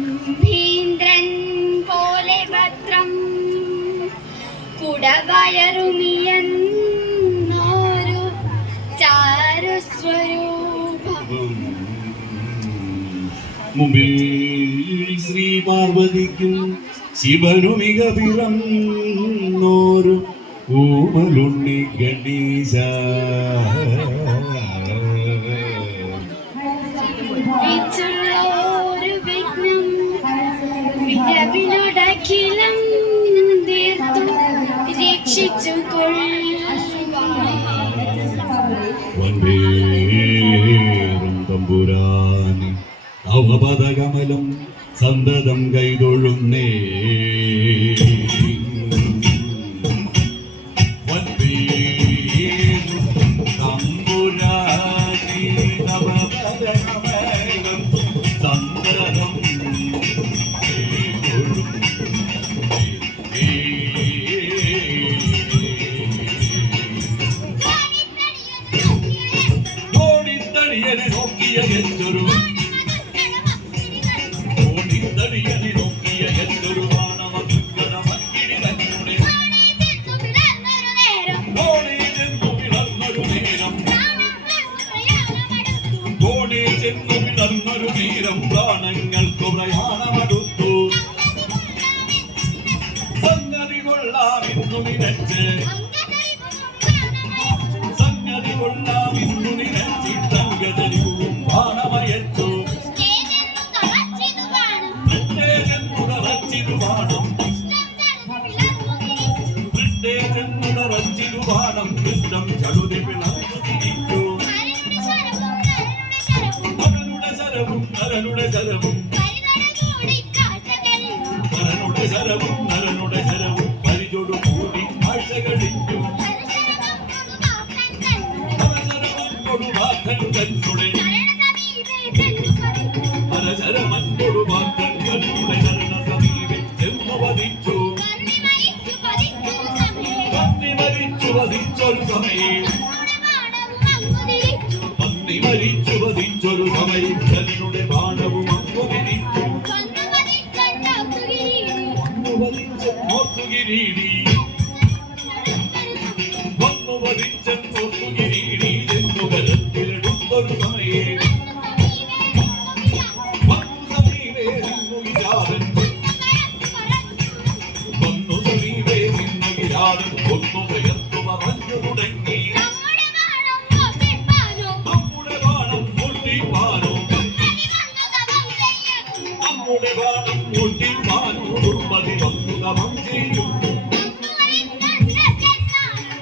ഗംഭീന്ദ്രൻ പോലെ ഭദ്രം കുടവയറുമിയെന്നൊരു ചാരുസ്വരൂപം. മുമ്പിൽ ശ്രീ പാർവതിക്കും ശിവനു മിക പിറന്നോരു ഊമലുണ്ണി ഗണേശ. ഒരു വിഘ്നം വിരവിനോടഖിലം തീർത്തു രക്ഷിച്ചു കൊള്ളേറും തമ്പുരാനി അവപദകമലം സന്തതം കൈതൊഴുന്നേ. പ്രാണങ്ങൾക്കു പ്രയാണമടുത്തു സംഗതി കൊള്ളാം ഇന്നു നിനച്ച്, സംഗതി കൊള്ളാം ഇന്നു നിനച്ചിട്ടങ്കതരിവും ബാണമയച്ചു. ൃഷ്ടേജെന്നുടറച്ചിരുവാണം കൃഷ്ണം ചടുതി പിളർന്നു. നരനുടെ ശരവും നരനുടെ ശരവും നരനുടെ ശരവും പരിചൊടു കൂടി കാഴ്ച കഴിഞ്ഞു. കൊടുവാക്കൻ കന്നുടെ പരശരമൻ കൊടുവാക്കൻ കന്നുടെ ശരണ സമീപെ ചെന്നു വധിച്ചു. പന്നി മരിച്ചു വധിച്ചൊരു സമയം, പന്നി മരിച്ചു വധിച്ചൊരു സമയം ജനനുടെ ബാണവും അങ്കുതിരിച്ചു. നോക്കുകിരീടി വന്നു വധിച്ച നോക്കുകിരീടി എന്നു കരത്തിലെടുത്തൊരു സമയം വന്നു സമീപേ നിന്നു വിരാതൻ, വന്നു സമീപേ നിന്നു വിരാതൻ ഒന്നു ഭയത്തു പറഞ്ഞു തുടങ്ങി. നമ്മുടെ ബാണം മുട്ടിപ്പാനോ, നമ്മുടെ ബാണം മുട്ടിപ്പാനോ ദുർമതി വന്നു തമം ചെയ്യുന്നു.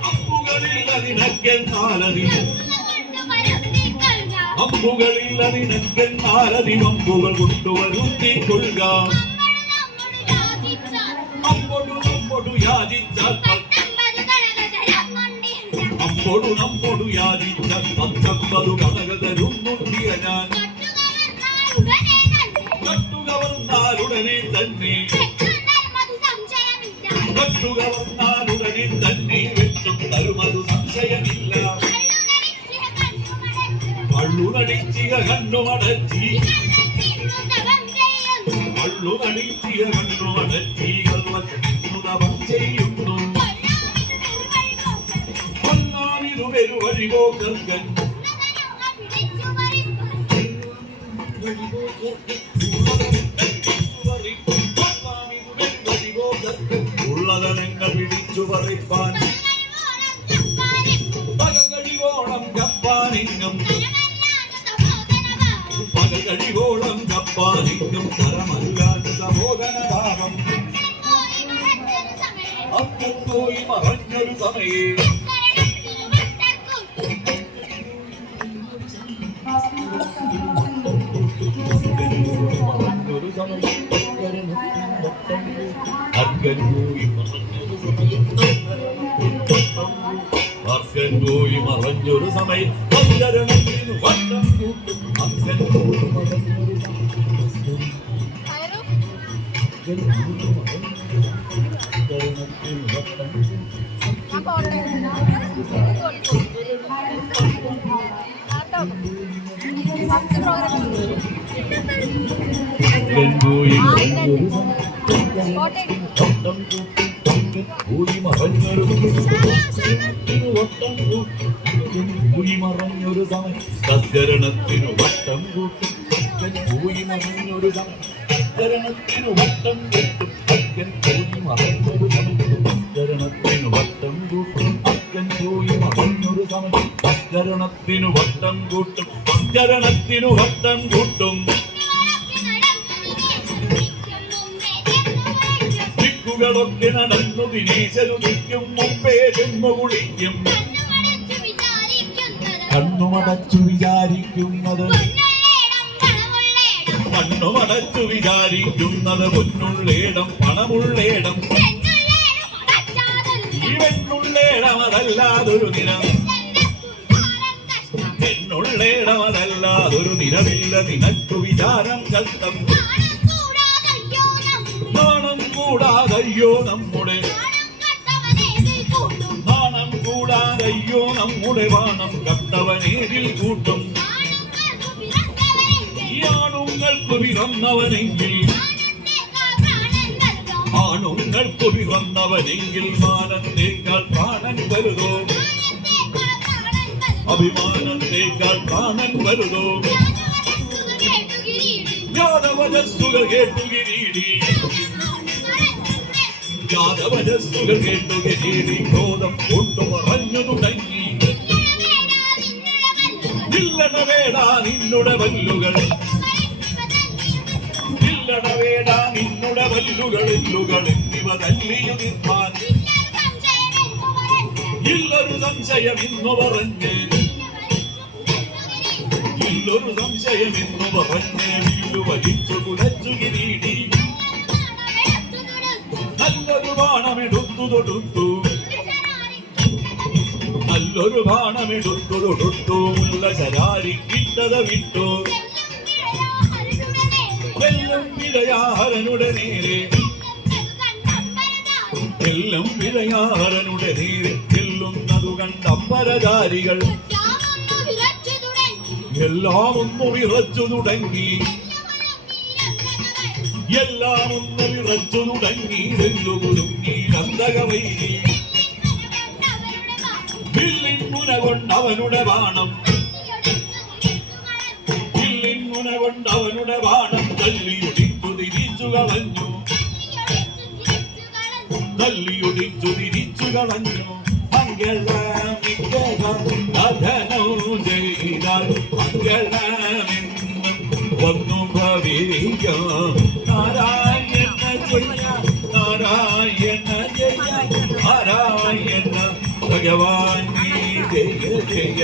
അമ്പുകളിൽ അതിനക്കെന്നാലതി, അമ്പുകളിൽ അതിനക്കെന്നാലതി അമ്പുകൾ കൊണ്ടുവരുത്തിക്കൊള്ളുക. അമ്പൊടു നമ്മൊടു യാചിച്ചാൽ അമ്പൊടു നമ്മൊടു യാചിച്ചാൽ 19 കടകതരുന്നുണ്ടിയ ഞാൻ. കട്ടുകവർന്നാലുടനെ തന്നെ, കട്ടുകവർന്നാലുടനെ തന്നെ വെച്ചും തരുമതു സംശയമില്ല. കള്ളുനടിച്ചിയ കണ്ണുമടച്ചി, കള്ളുനടിച്ചിയ കണ്ണുമടച്ചി കർമ്മം ചെയ്യുന്നു. കൊല്ലാമിതു പെരുവഴികോ കർക്കൻ ഉള്ളതനങ്ങൾ പിടിച്ചു പറിപ്പാൻ പകകഴിവോളം കപ്പാനിങ്ങും, പകകഴിവോളം കപ്പാനിങ്ങും തരമല്ലാത്ത ബോധനഭാവം. അക്കൻ പോയി മറഞ്ഞൊരു സമയേ അക്കൻ പോയി മറഞ്ഞൊരു സമയം അന്തരണത്തിന് വട്ടം കൂട്ടും. അക്കൻ പോയി മറഞ്ഞൊരു അങ്കൻ പോയി മറഞ്ഞൊരു വട്ടം കൂട്ടി അങ്കൻ പോയി മറഞ്ഞൊരു വട്ടം കൂട്ടി പോയി മറഞ്ഞൊരു സമയം തസ്കരണത്തിനു വട്ടം കൂട്ടും അങ്കൻ പോയി മറഞ്ഞൊരു സമയം തസ്കരണത്തിനു വട്ടം കൂട്ടും അങ്കൻ പോയി മറഞ്ഞൊരു സമയം തസ്കരണത്തിനു വട്ടം കൂട്ടും അങ്കൻ പോയി മറഞ്ഞൊരു സമയം തസ്കരണത്തിനു വട്ടം കൂട്ടും തസ്കരണത്തിനു വട്ടം കൂട്ടും ദിക്കുകളൊക്കെ നടന്നു ദിനേശരുദിക്കും മുമ്പേ ചെന്നു കുളിക്കും കണ്ണുമടച്ചു വിചാരിക്കുന്നത് കണ്ണുമടച്ചു വിചാരിക്കുന്നത് പൊന്നുള്ളേടം പണമുള്ളേടം ഇവനുള്ളേടം അതല്ലാതൊരു നിരം എന്നുള്ളേടം അതല്ലാതൊരു നിരമില്ല നിനക്കു വിചാരം കഷ്ടം നാണം കൂടാതയ്യോ നമ്മുടെ നാണം കൂടാതയ്യോ നമ്മുടെ വാണം കട്ടവനേതിൽ കൂട്ടും ഈ ആണുങ്ങൾക്ക് പിറന്നവനെങ്കിൽ ആണുങ്ങൾക്ക് പിറന്നവനെങ്കിൽ മാനത്തേക്കാൾ പ്രാണൻ വലുതോ അഭിമാനത്തേക്കാൾ പ്രാണൻ വലുതോ യാദവജസ്സുകൾ കേട്ടു കിരീടി യാദവജസ്സുകൾ കേട്ടു കിരീടി ക്രോധം കൊണ്ടു പറഞ്ഞു തുടങ്ങി ഇല്ലടവേടാ നിന്നുടെ വല്ലുകൾ ഇല്ലടവേടാ നിന്നുടെ വല്ലുകൾ എല്ലുകൾ എന്നിവ തല്ലിയു നിർത്താൻ ഇല്ലൊരു സംശയം ഇന്നു പറഞ്ഞ് ഇല്ലൊരു സംശയം ഇന്നു പറഞ്ഞ് വീടു വലിച്ചു കുലച്ചു കിരീടി നല്ലൊരു ബാണമെടുത്തു തൊടുത്തു നല്ലൊരു ബാണമെടുത്തു തൊടുത്തു ഉള്ള ശരാരി കിട്ടത വിട്ടു എല്ലാം വിടയാഹരനുടെ നേരെ എല്ലാം വിടയാഹരനുടെ നേരെ ചെല്ലുന്നതു കണ്ട അമ്പരധാരികൾ എല്ലാം ഒന്ന് വിറച്ചു തുടങ്ങി എല്ലാം ഒന്ന് വിറച്ചു തുടങ്ങി വെല്ലുകുലുങ്ങി ഗന്ധകവൈരി വില്ലിൻ മുന കൊണ്ടവനുടെ ബാണം വില്ലിൻ മുന കൊണ്ടവനുടെ ബാണം തല്ലിയൊടിച്ചു തിരിച്ചു കളഞ്ഞു തല്ലിയൊടിച്ചു തിരിച്ചു കളഞ്ഞു മംഗളമിക്കഥനവും ചെയ്താൽ മംഗളമെന്നും ഒന്നു ഭവിക്കാം നാരായണ ജയ നാരായണ ജയ നാരായണ ഭഗവാൻ ജയ ജയ